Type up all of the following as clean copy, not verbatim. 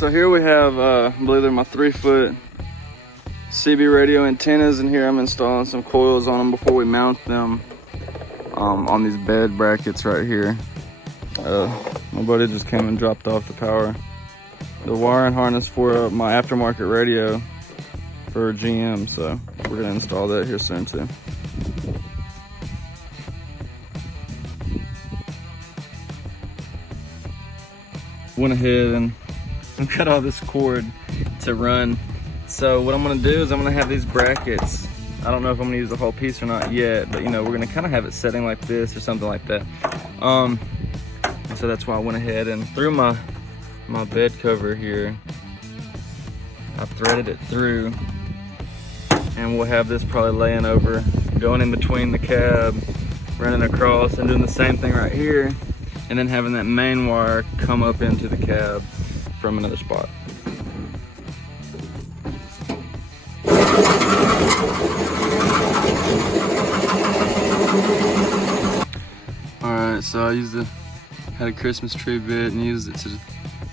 So here we have, I believe they're my 3-foot CB radio antennas, and here I'm installing some coils on them before we mount them on these bed brackets right here. My buddy just came and dropped off the wiring harness for my aftermarket radio for GM, so we're gonna install that here soon too. Went ahead and cut all this cord to run. So what I'm gonna do is I'm gonna have these brackets. I don't know if I'm gonna use the whole piece or not yet, but you know, we're gonna kind of have it setting like this or something like that. So that's why I went ahead and through my bed cover here, I threaded it through, and we'll have this probably laying over, going in between the cab, running across, and doing the same thing right here, and then having that main wire come up into the cab from another spot. Alright, so I had a Christmas tree bit and used it to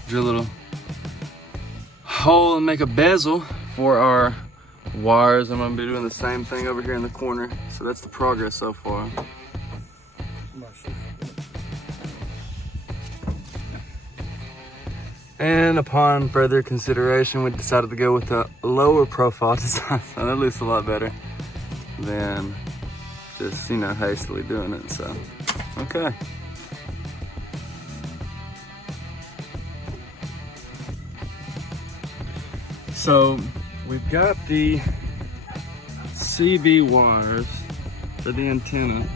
drill a little hole and make a bezel for our wires. I'm gonna be doing the same thing over here in the corner. So that's the progress so far. And upon further consideration, we decided to go with a lower profile design. So that looks a lot better than just, you know, hastily doing it. So, okay. So we've got the CB wires for the antenna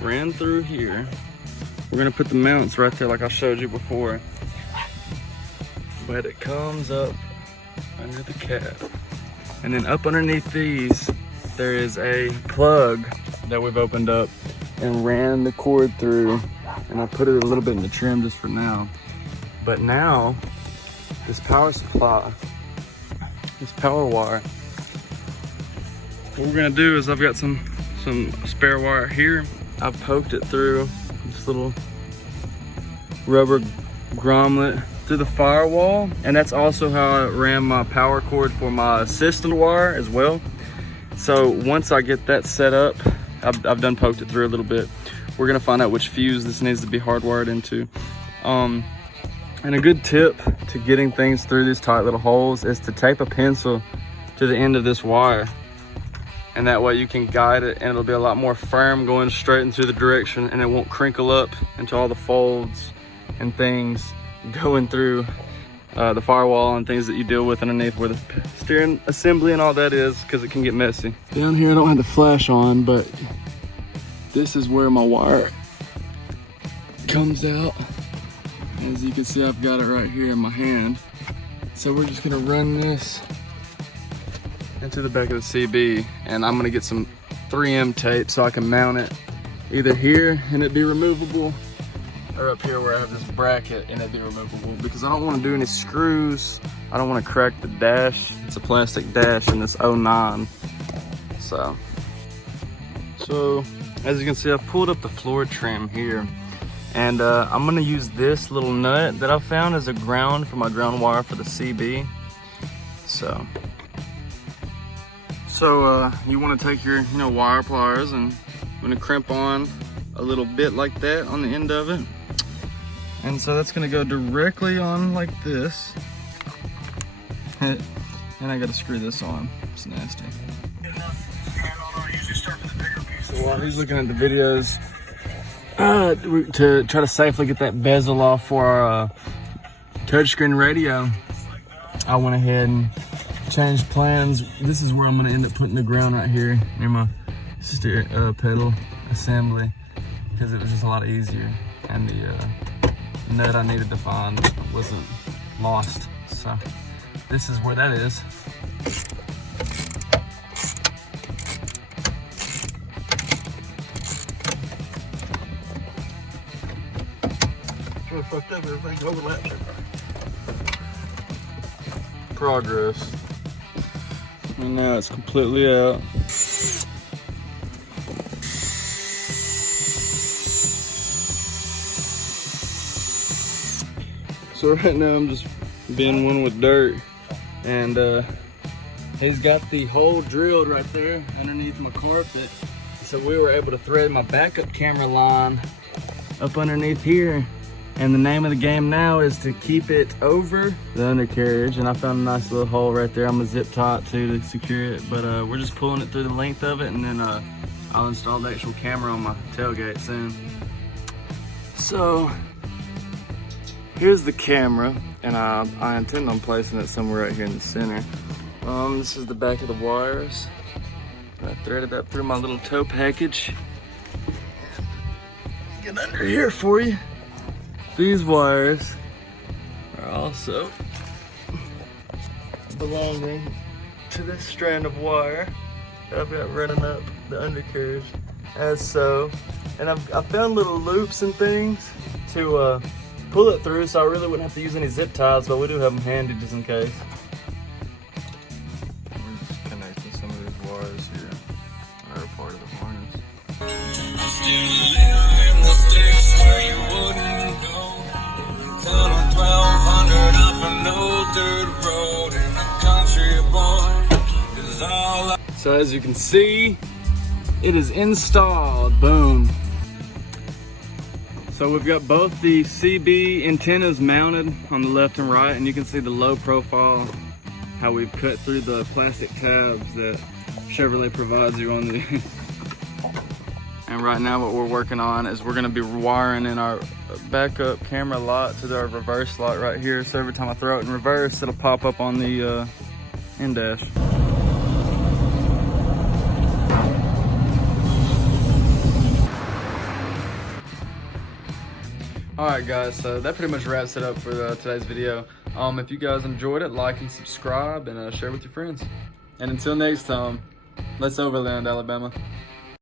ran through here. We're gonna put the mounts right there like I showed you before. But it comes up under the cab. And then up underneath these, there is a plug that we've opened up and ran the cord through. And I put it a little bit in the trim just for now. But now, this power supply, this power wire, what we're gonna do is I've got some spare wire here. I've poked it through this little rubber grommet through the firewall, and that's also how I ran my power cord for my system wire as well. So once I get that set up, I've done poked it through a little bit. We're gonna find out which fuse this needs to be hardwired into. And a good tip to getting things through these tight little holes is to tape a pencil to the end of this wire. And that way you can guide it, and it'll be a lot more firm going straight into the direction, and it won't crinkle up into all the folds and things going through the firewall and things that you deal with underneath where the steering assembly and all that is, because it can get messy. Down here I don't have the flash on, but this is where my wire comes out. As you can see, I've got it right here in my hand. So we're just gonna run this into the back of the CB, and I'm gonna get some 3M tape so I can mount it either here and it'd be removable, or up here where I have this bracket and it'd be removable, because I don't want to do any screws. I don't want to crack the dash. It's a plastic dash in this 09. So as you can see, I've pulled up the floor trim here, and I'm gonna use this little nut that I found as a ground for my ground wire for the CB. So you want to take your wire pliers, and I'm gonna crimp on a little bit like that on the end of it. And so that's gonna go directly on like this. And I gotta screw this on. It's nasty. So while he's looking at the videos, to try to safely get that bezel off for our touchscreen radio, I went ahead and changed plans. This is where I'm gonna end up putting the ground right here near my pedal assembly, because it was just a lot easier, and the nut I needed to find wasn't lost. So this is where that is. Fucked up, everything's overlapping. Progress. And now it's completely out. So right now I'm just bin one with dirt. And he's got the hole drilled right there underneath my carpet. So we were able to thread my backup camera line up underneath here. And the name of the game now is to keep it over the undercarriage. And I found a nice little hole right there. I'm gonna zip tie it to secure it. But we're just pulling it through the length of it, and then I'll install the actual camera on my tailgate soon. So here's the camera, and I intend on placing it somewhere right here in the center. This is the back of the wires. I threaded that through my little tow package. Get under here for you. These wires are also belonging to this strand of wire that I've got running up the undercarriage as so. And I found little loops and things to pull it through, so I really wouldn't have to use any zip ties, but we do have them handy just in case. We're just connecting some of these wires here that are part of the harness. So as you can see, it is installed. Boom. So we've got both the CB antennas mounted on the left and right, and you can see the low profile, how we've cut through the plastic tabs that Chevrolet provides you on the And right now what we're working on is we're gonna be wiring in our backup camera lot to our reverse slot right here. So every time I throw it in reverse, it'll pop up on the in-dash. Alright guys, so that pretty much wraps it up for today's video. If you guys enjoyed it, like and subscribe, and share with your friends. And until next time, let's overland, Alabama.